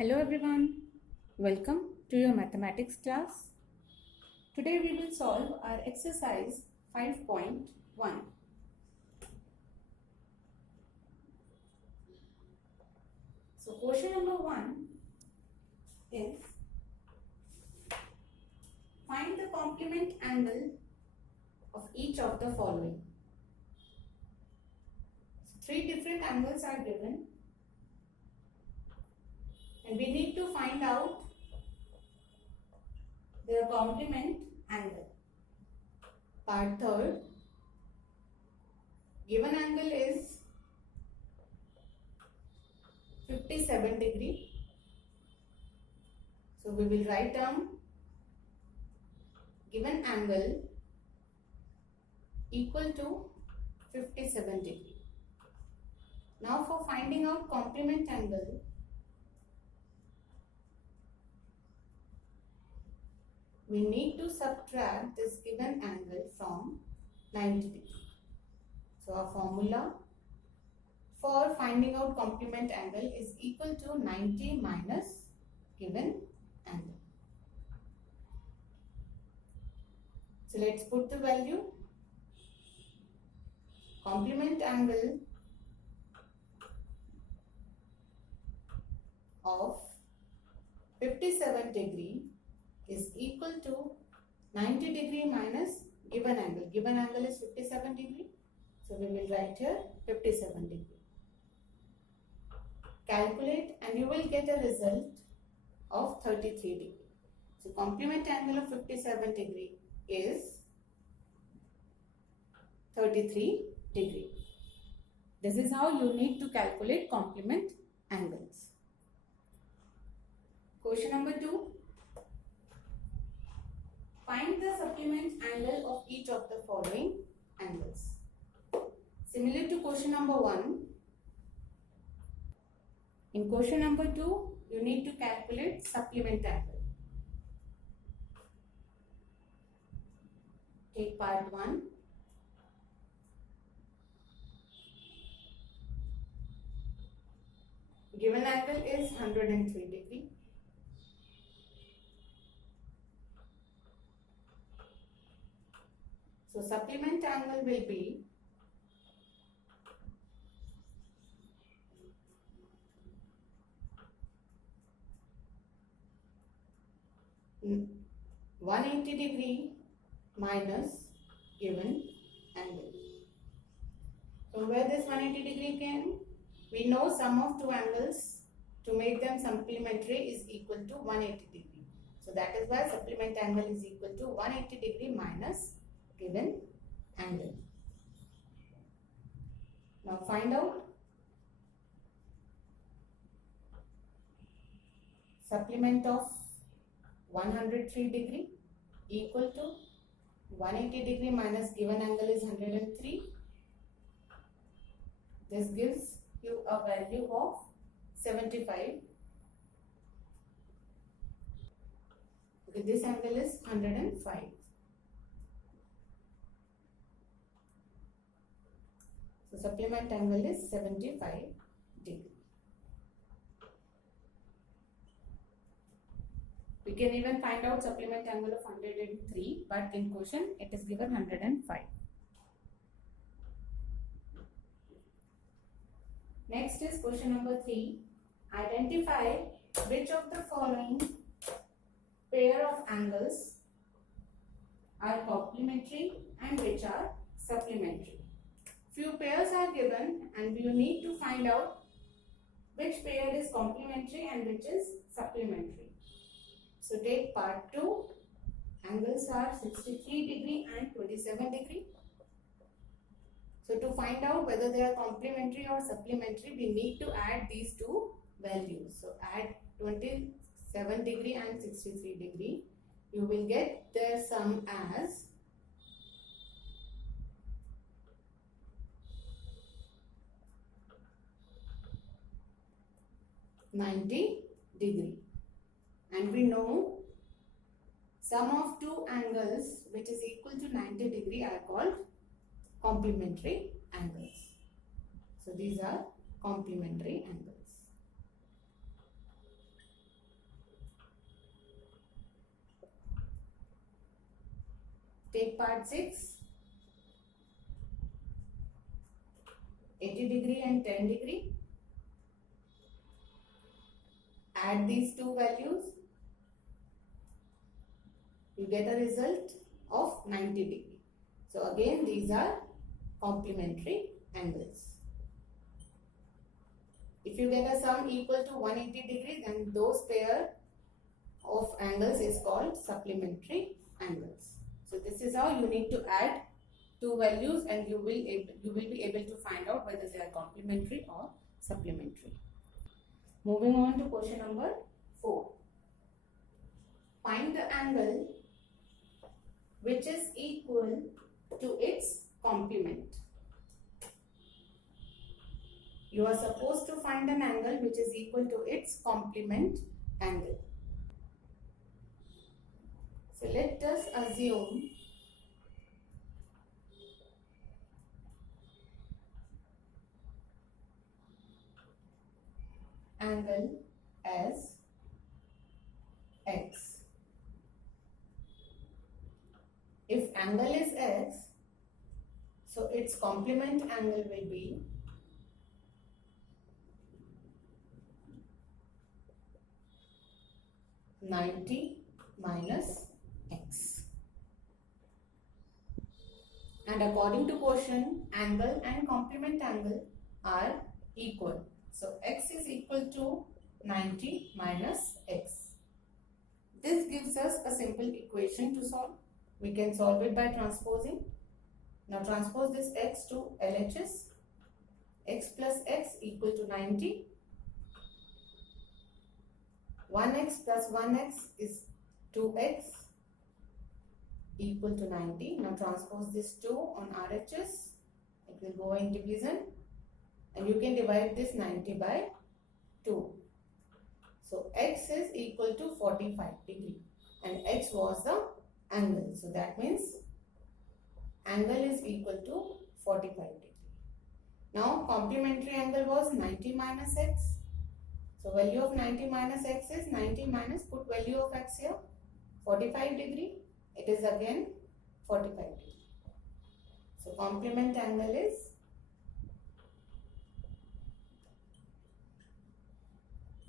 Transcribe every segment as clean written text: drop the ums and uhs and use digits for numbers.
Hello everyone, welcome to your mathematics class. Today we will solve our exercise 5.1. So question number 1 is find the complement angle of each of the following. So 3 different angles are given and we need to find out their complement angle. Part 3rd, given angle is 57 degree. So we will write down given angle equal to 57 degree. Now for finding out complement angle, we need to subtract this given angle from 90 degree. So our formula for finding out complement angle is equal to 90 minus given angle. So let's put the value. Complement angle of 57 degree is equal to 90 degree minus given angle. Given angle is 57 degree. So we will write here 57 degree. Calculate and you will get a result of 33 degree. So complement angle of 57 degree is 33 degree. This is how you need to calculate complement angles. Question number 2. Find the supplement angle of each of the following angles. Similar to question number 1, in question number 2, you need to calculate supplement angle. Take part 1. Given angle is 103 degree. So supplement angle will be 180 degree minus given angle. From where this 180 degree came? We know sum of two angles to make them supplementary is equal to 180 degree. So that is why supplement angle is equal to 180 degree minus given angle. Now find out supplement of 103 degree equal to 180 degree minus given angle is 103. This gives you a value of 75. Okay, this angle is 105. So supplement angle is 75 degree. We can even find out supplement angle of 103, but in question it is given 105. Next is question number 3. Identify which of the following pair of angles are complementary and which are supplementary. Few pairs are given and you need to find out which pair is complementary and which is supplementary. So take part 2. Angles are 63 degree and 27 degree. So to find out whether they are complementary or supplementary, we need to add these two values. So add 27 degree and 63 degree. You will get their sum as 90 degree. And we know sum of two angles which is equal to 90 degree are called complementary angles. So these are complementary angles. Take part 6, 80 degree and 10 degree. Add these two values. You get a result of 90 degree. So again, these are complementary angles. If you get a sum equal to 180 degrees, then those pair of angles is called supplementary angles. So this is how you need to add two values, and you will be able to find out whether they are complementary or supplementary. Moving on to question number 4. Find the angle which is equal to its complement. You are supposed to find an angle which is equal to its complement angle. So let us assume angle as x. If angle is x, so its complement angle will be -90 minus x. And according to quotient, angle and complement angle are equal. So x is equal to 90 minus x. This gives us a simple equation to solve. We can solve it by transposing. Now transpose this x to LHS. X plus x equal to 90. 1x plus 1x is 2x equal to 90. Now transpose this 2 on RHS. It will go in division. And you can divide this 90 by 2. So x is equal to 45 degree. And x was the angle. So that means angle is equal to 45 degree. Now complementary angle was 90 minus x. So value of 90 minus x is 90 minus, put value of x here, 45 degree. It is again 45 degree. So complement angle is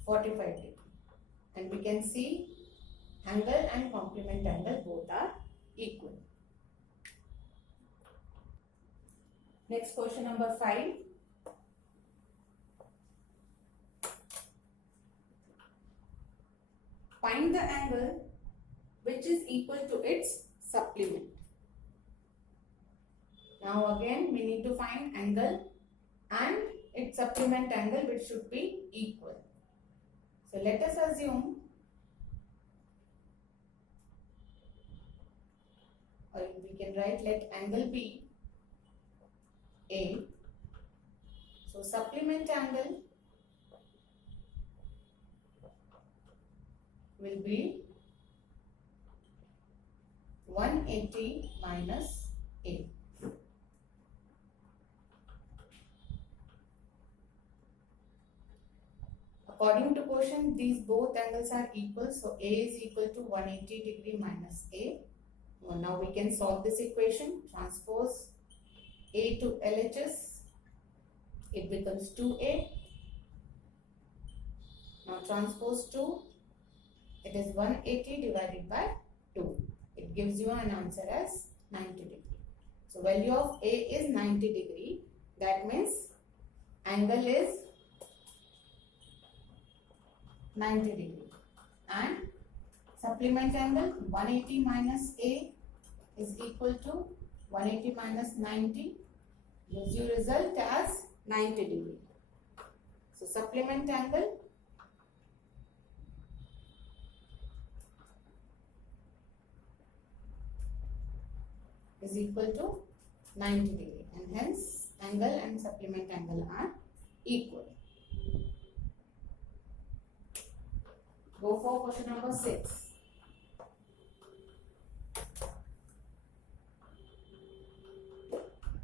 45 degree. And we can see angle and complement angle both are equal. Next question number 5. Find the angle which is equal to its supplement. Now again we need to find angle and its supplement angle, which should be equal. So let us assume, or we can write, let angle be A. So supplement angle will be 180 minus A. According to quotient, these both angles are equal. So A is equal to 180 degree minus A. Well, now we can solve this equation. Transpose A to LHS. It becomes 2A. Now transpose 2. It is 180 divided by 2. It gives you an answer as 90 degree. So value of A is 90 degree. That means angle is 90 degree. And supplement angle 180 minus A is equal to 180 minus 90. Gives you result as 90 degree. So supplement angle is equal to 90 degree, and hence angle and supplement angle are equal. Go for question number 6.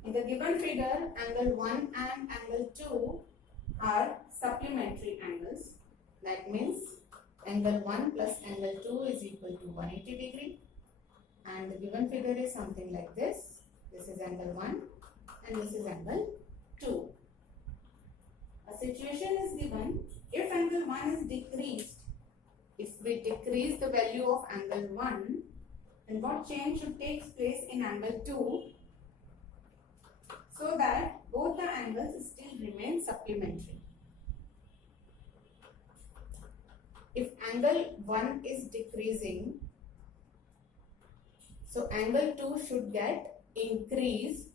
In the given figure, angle 1 and angle 2 are supplementary angles. That means angle 1 plus angle 2 is equal to 180 degree. and the given figure is something like this. This is angle 1 and this is angle 2. A situation is given if angle 1 is decreased. If we decrease the value of angle 1, then what change should take place in angle 2 so that both the angles still remain supplementary? If angle 1 is decreasing, so angle 2 should get increased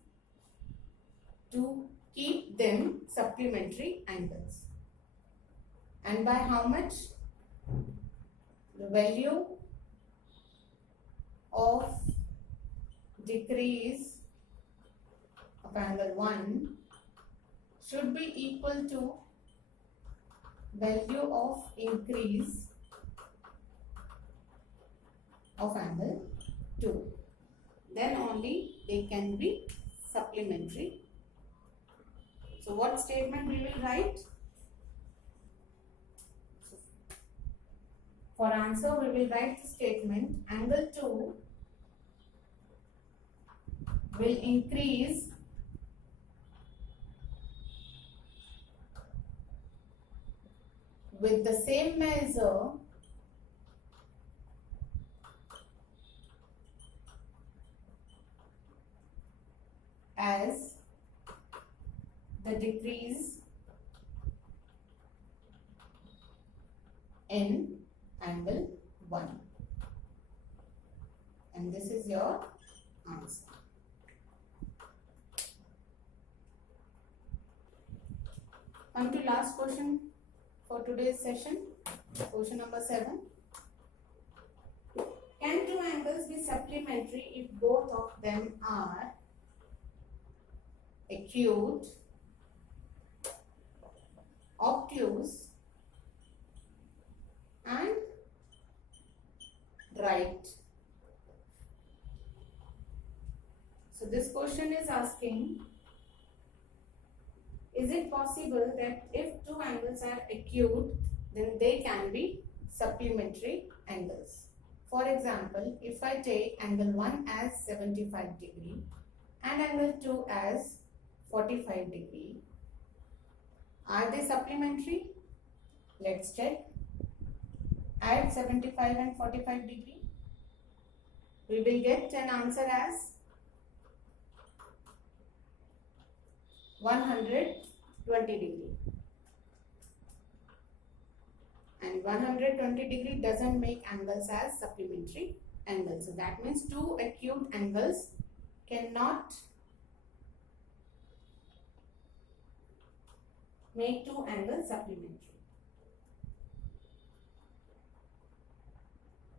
to keep them supplementary angles. And by how much? The value of decrease of angle 1 should be equal to value of increase of angle 2. Then only they can be supplementary. So what statement we will write? For answer, we will write the statement angle 2 will increase with the same measure as the decrease in angle 1, and this is your answer. Come to last question for today's session, question number 7. Can two angles be supplementary if both of them are acute, obtuse and right? So this question is asking, is it possible that if two angles are acute, then they can be supplementary angles? For example, if I take angle 1 as 75 degree and angle 2 as 45 degree, are they supplementary? Let's check. Add 75 and 45 degree. We will get an answer as 120 degree. And 120 degree doesn't make angles as supplementary angles. So that means two acute angles cannot make two angles supplementary.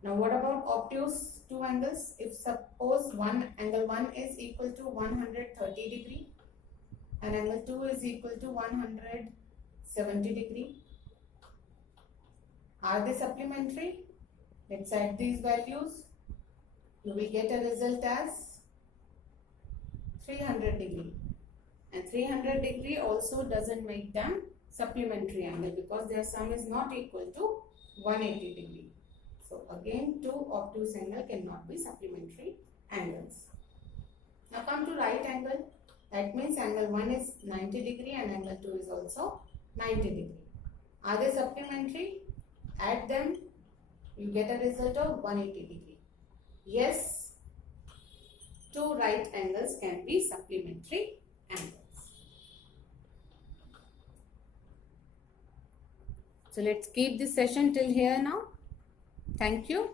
Now what about obtuse two angles? If suppose angle 1 is equal to 130 degree and angle 2 is equal to 170 degree, are they supplementary? Let's add these values. You will get a result as 300 degree. And 300 degree also doesn't make them supplementary angle because their sum is not equal to 180 degree. So again, two obtuse angle cannot be supplementary angles. Now come to right angle. That means angle 1 is 90 degree and angle 2 is also 90 degree. Are they supplementary? Add them, you get a result of 180 degree. Yes, two right angles can be supplementary angles. So let's keep this session till here now. Thank you.